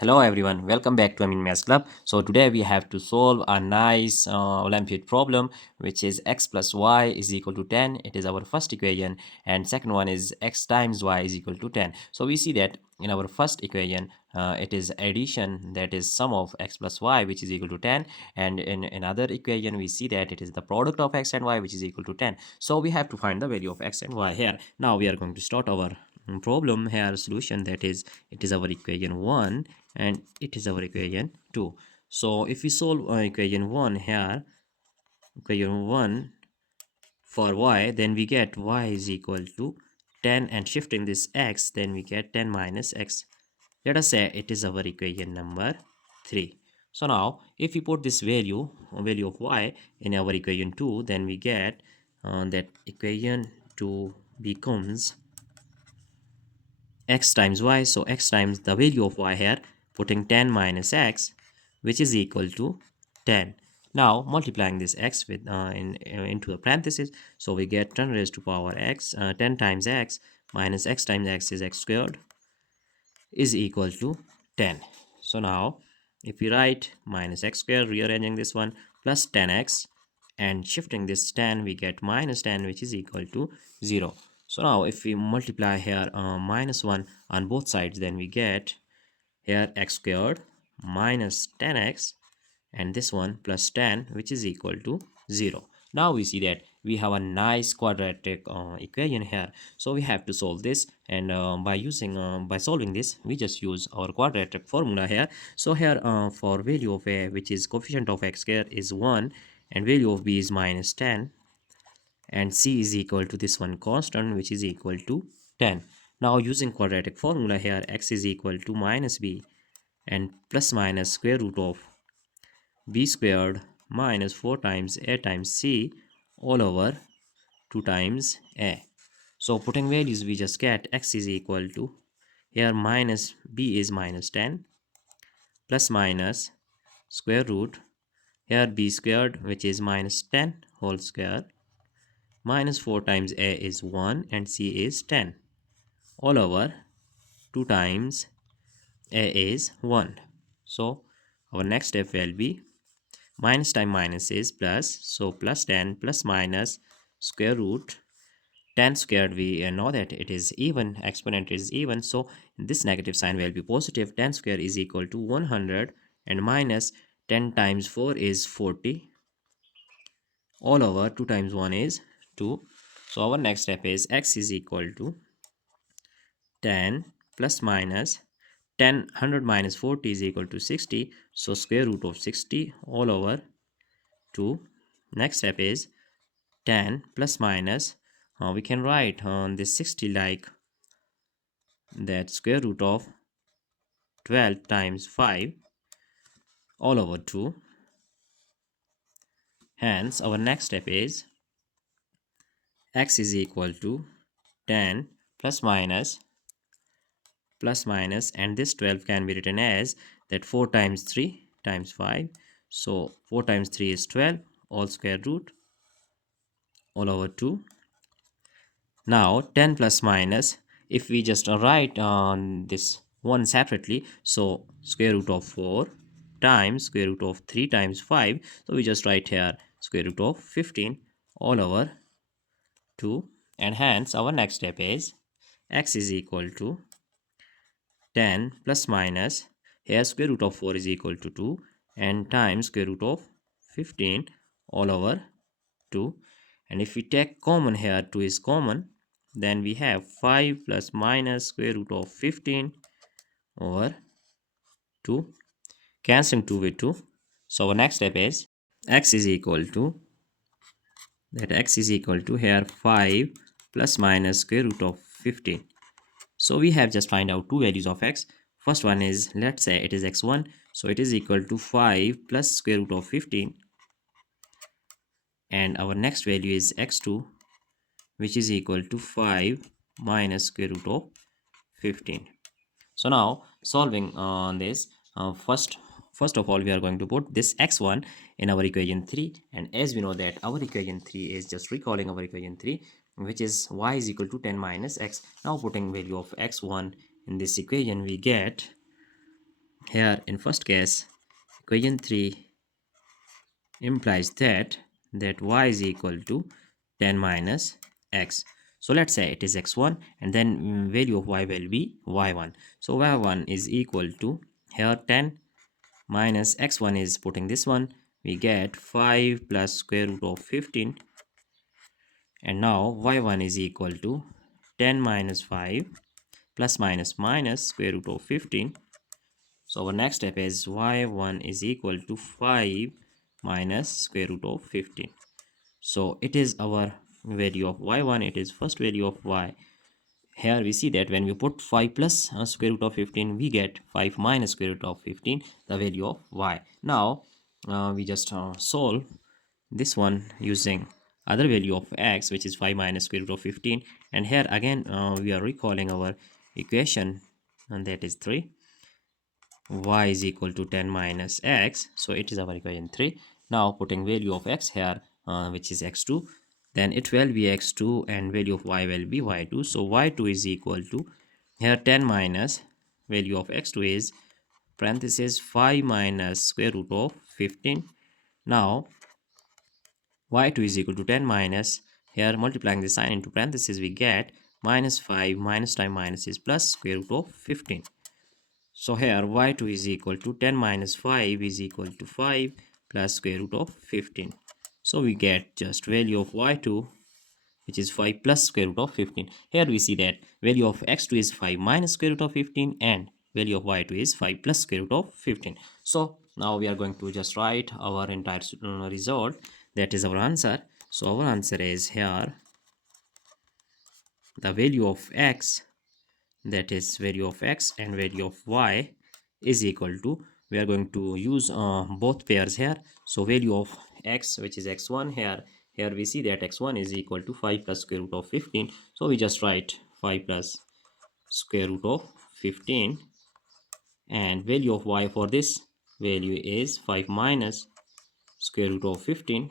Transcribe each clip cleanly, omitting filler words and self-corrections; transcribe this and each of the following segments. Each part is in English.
Hello everyone, welcome back to Maths Club. So today we have to solve a nice Olympiad problem, which is x plus y is equal to 10. It is our first equation, and second one is x times y is equal to 10. So we see that in our first equation it is addition, that is sum of x plus y, which is equal to 10, and in another equation we see that it is the product of x and y, which is equal to 10. So we have to find the value of x and y here. Now we are going to start our problem here, solution, that is it is our equation 1 and it is our equation 2. So if we solve equation 1 here, equation 1 for y, then we get y is equal to 10, and shifting this x, then we get 10 minus x. Let us say it is our equation number 3. So now if we put this value of y in our equation 2, then we get that equation 2 becomes x times y. So x times the value of y here, putting 10 minus x, which is equal to 10. Now multiplying this x with into the parenthesis, so we get 10 raised to power x, 10 times x minus x times x is x squared, is equal to 10. So now if we write minus x squared, rearranging this one, plus 10x, and shifting this 10, we get minus 10, which is equal to 0. So now if we multiply here minus 1 on both sides, then we get here x squared minus 10x, and this one plus 10, which is equal to 0. Now we see that we have a nice quadratic equation here. So we have to solve this, and by solving this, we just use our quadratic formula here. So here for value of a, which is coefficient of x squared, is 1, and value of b is minus 10, and c is equal to this one constant, which is equal to 10. Now using quadratic formula here, x is equal to minus b and plus minus square root of b squared minus 4 times a times c all over 2 times a. So putting values, we just get x is equal to, here minus b is minus 10 plus minus square root, here b squared, which is minus 10 whole square, minus 4 times a is 1 and c is 10 all over 2 times a is 1. So our next step will be minus time minus is plus, so plus 10 plus minus square root 10 squared, we know that it is even, exponent is even, so this negative sign will be positive. 10 squared is equal to 100, and minus 10 times 4 is 40 all over 2 times 1 is 2. So our next step is x is equal to 10 plus minus 10, 100 minus 40 is equal to 60, so square root of 60 all over 2. Next step is 10 plus minus, we can write on this 60 like that square root of 12 times 5 all over 2. Hence our next step is x is equal to 10 plus minus and this 12 can be written as that 4 times 3 times 5, so 4 times 3 is 12 all square root all over 2. Now 10 plus minus, if we just write on this one separately, so square root of 4 times square root of 3 times 5, so we just write here square root of 15 all over 2. And hence our next step is x is equal to 10 plus minus, here square root of 4 is equal to 2, and times square root of 15 all over 2. And if we take common here, 2 is common, then we have 5 plus minus square root of 15 over 2, cancelling 2 with 2. So our next step is x is equal to, here 5 plus minus square root of 15. So we have just find out two values of x. First one is, let's say it is x1, so it is equal to 5 plus square root of 15, and our next value is x2, which is equal to 5 minus square root of 15. So now solving on this, first of all we are going to put this x1 in our equation 3, and as we know that our equation 3 is just recalling our equation 3, which is y is equal to 10 minus x. Now putting value of x1 in this equation, we get here in first case equation 3 implies that y is equal to 10 minus x. So let's say it is x1 and then value of y will be y1. So y1 is equal to here 10 minus x1 is putting this one, we get 5 plus square root of 15, and now y1 is equal to 10 minus 5 plus minus square root of 15. So our next step is y1 is equal to 5 minus square root of 15. So it is our value of y1, it is first value of y. Here we see that when we put 5 plus square root of 15, we get 5 minus square root of 15, the value of y. Now we just solve this one using other value of x, which is 5 minus square root of 15, and here again we are recalling our equation, and that is 3. Y is equal to 10 minus x, so it is our equation 3. Now putting value of x here, which is x2, then it will be x2 and value of y will be y2. So y2 is equal to here 10 minus value of x2 is parenthesis 5 minus square root of 15. Now y2 is equal to 10 minus, here multiplying the sign into parenthesis we get minus 5 minus time minus is plus square root of 15. So here y2 is equal to 10 minus 5 is equal to 5 plus square root of 15. So we get just value of y2, which is 5 plus square root of 15. Here we see that value of x2 is 5 minus square root of 15 and value of y2 is 5 plus square root of 15. So now we are going to just write our entire result, that is our answer. So our answer is here the value of x, that is value of x and value of y is equal to, we are going to use both pairs here. So value of x, which is x1, here we see that x1 is equal to 5 plus square root of 15. So we just write 5 plus square root of 15, and value of y for this value is 5 minus square root of 15.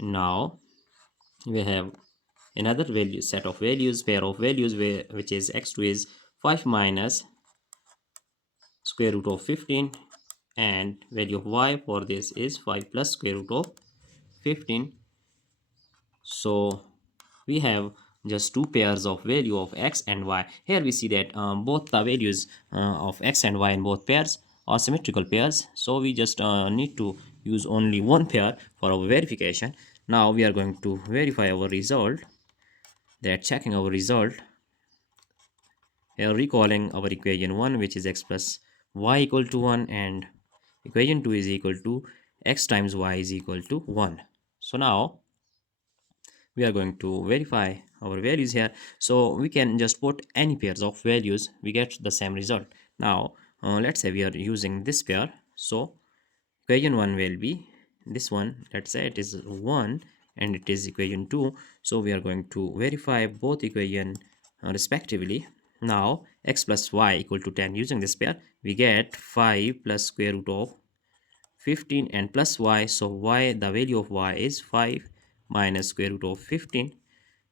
Now we have another value set of values, pair of values, which is x2 is 5 minus square root of 15, and value of y for this is 5 plus square root of 15. So we have just two pairs of value of x and y. Here we see that both the values of x and y in both pairs are symmetrical pairs, so we just need to use only one pair for our verification. Now we are going to verify our result, that checking our result. Here recalling our equation 1, which is x plus y equal to 1, and equation 2 is equal to x times y is equal to 1. So now we are going to verify our values here. So we can just put any pairs of values, we get the same result. Now let's say we are using this pair. So equation 1 will be this one, let's say it is 1 and it is equation 2. So we are going to verify both equation respectively. Now x plus y equal to 10, using this pair we get 5 plus square root of 15 and plus y. So y, the value of y is 5 minus square root of 15.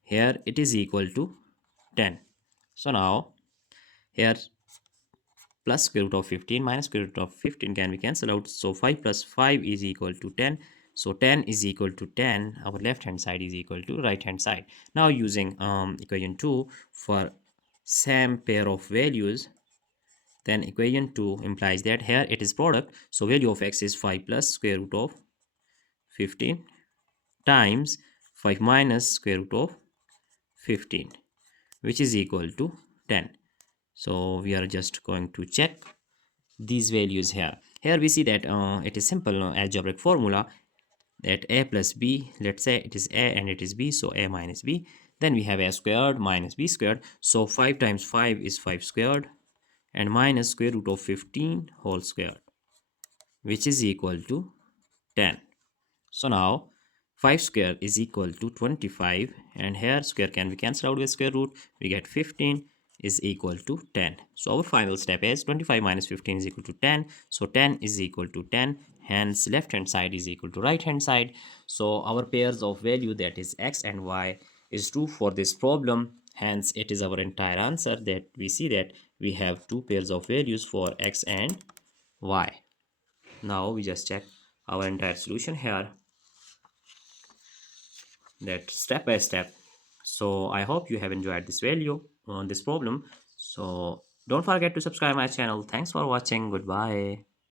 Here it is equal to 10. So now here plus square root of 15 minus square root of 15 can be cancelled out. So 5 plus 5 is equal to 10. So 10 is equal to 10. Our left hand side is equal to right hand side. Now using equation 2 for same pair of values, then equation 2 implies that here it is product. So value of x is 5 plus square root of 15 times 5 minus square root of 15, which is equal to 10. So we are just going to check these values here. Here we see that it is simple algebraic formula, that a plus b, let's say it is a and it is b, so a minus b. Then we have a squared minus b squared. So 5 times 5 is 5 squared and minus square root of 15 whole squared, which is equal to 10. So now 5 square is equal to 25, and here square can be cancelled out with square root. We get 15 is equal to 10. So our final step is 25 minus 15 is equal to 10. So 10 is equal to 10. Hence left hand side is equal to right hand side. So our pairs of value, that is x and y, is true for this problem. Hence it is our entire answer that we see that we have two pairs of values for x and y. Now we just check our entire solution here, that step by step. So I hope you have enjoyed this value on this problem. So don't forget to subscribe my channel. Thanks for watching. Goodbye.